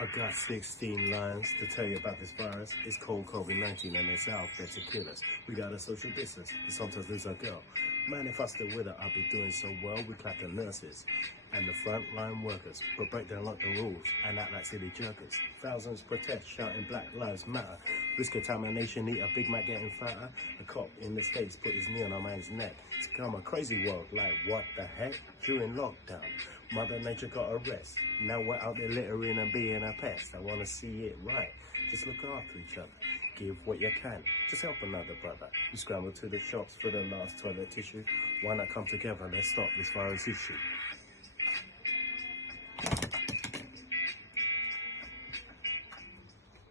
I got 16 lines to tell you about this virus. It's called COVID-19 and it's out there to kill us. We got a social distance and sometimes lose our girl. Man, if I still with her, I'll be doing so well. We clap the nurses and the frontline workers, but break down like the rules and act like silly jerkers. Thousands protest, shouting Black Lives Matter. Risk contamination, eat a Big Mac getting fatter. A cop in the States put his knee on a man's neck. It's become a crazy world, like what the heck? During lockdown, Mother Nature got a rest. Now we're out there littering and being a pest. I wanna see it right. Just look after each other. Give what you can. Just help another brother. We scramble to the shops for the last toilet tissue. Why not come together? Let's stop this virus issue.